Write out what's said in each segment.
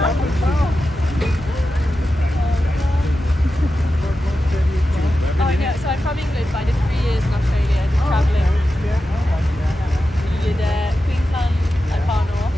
Oh no, so I'm from England, but I did 3 years in Australia, just travelling. We did Queensland and far north.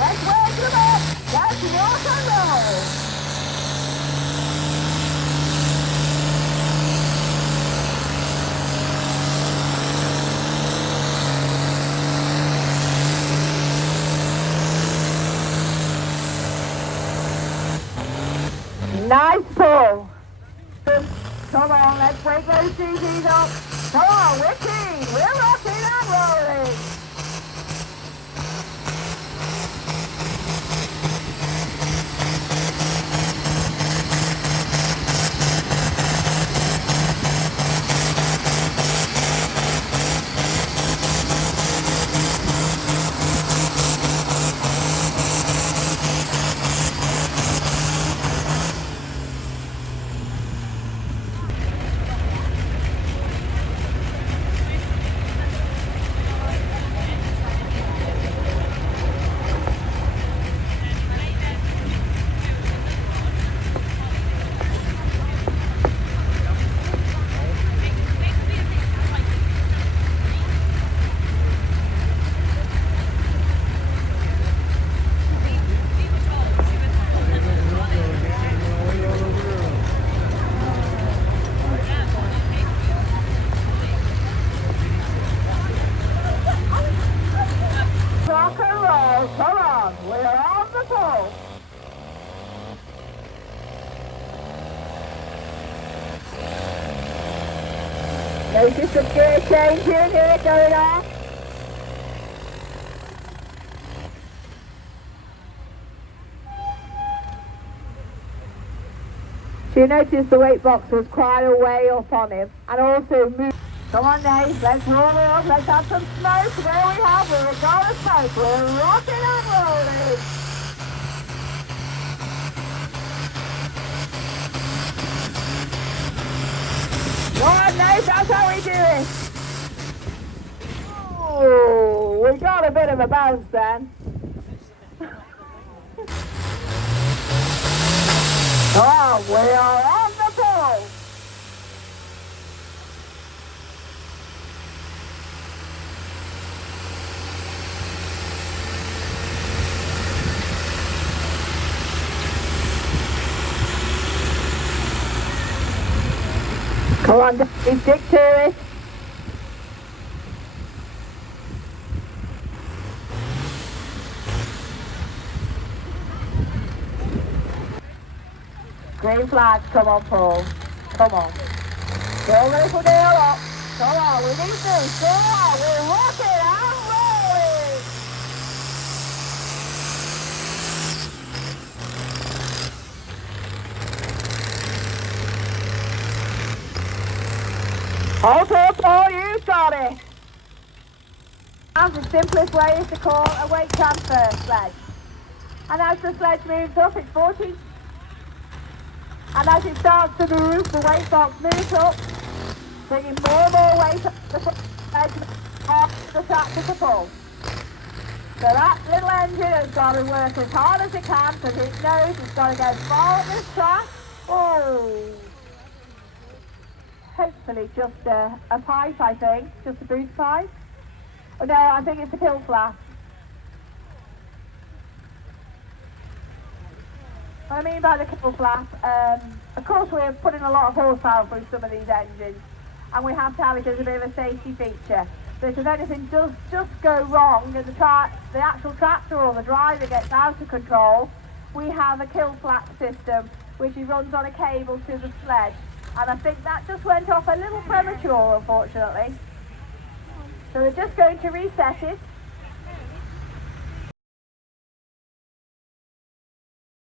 Let's welcome up. Let's rock and roll. Nice pull. Come on, let's break those CDs up. Come on, we're keen. We're rocking and rolling. Rock and roll, come on, we're on the pole. Notice some gear changing here going on. So you notice the weight box was quite a way up on him and also moved. Come on, Nate, let's roll it up, let's have some smoke. There we have, we're gonna smoke, we're rocking and rolling. Go on, Nate, that's how we do it. Oh, we got a bit of a bounce then. Oh, we are on the pole. Come on, Dave, stick to it. Green flags, come on, Paul. Come on. Pull the little deal up. Come on, we need this. Come on, we're rocking and rolling. Hold up, Paul, you've got it. And the simplest way is to call a weight transfer sledge. And as the sledge moves up, it's 14. And as it starts to move, the weight box moves up, bringing more and more weight up the sledge off the tractor to pull. So that little engine has got to work as hard as it can because it knows it's got to go far up this track. Oh! Hopefully just a pipe, I think, just a boost pipe. Oh no, I think it's a kill flap. What I mean by the kill flap, of course we're putting a lot of horsepower through some of these engines and we have to have it as a bit of a safety feature. But if anything does just go wrong and the actual tractor or the driver gets out of control, we have a kill flap system which runs on a cable to the sledge. And I think that just went off a little premature, unfortunately. So we're just going to reset it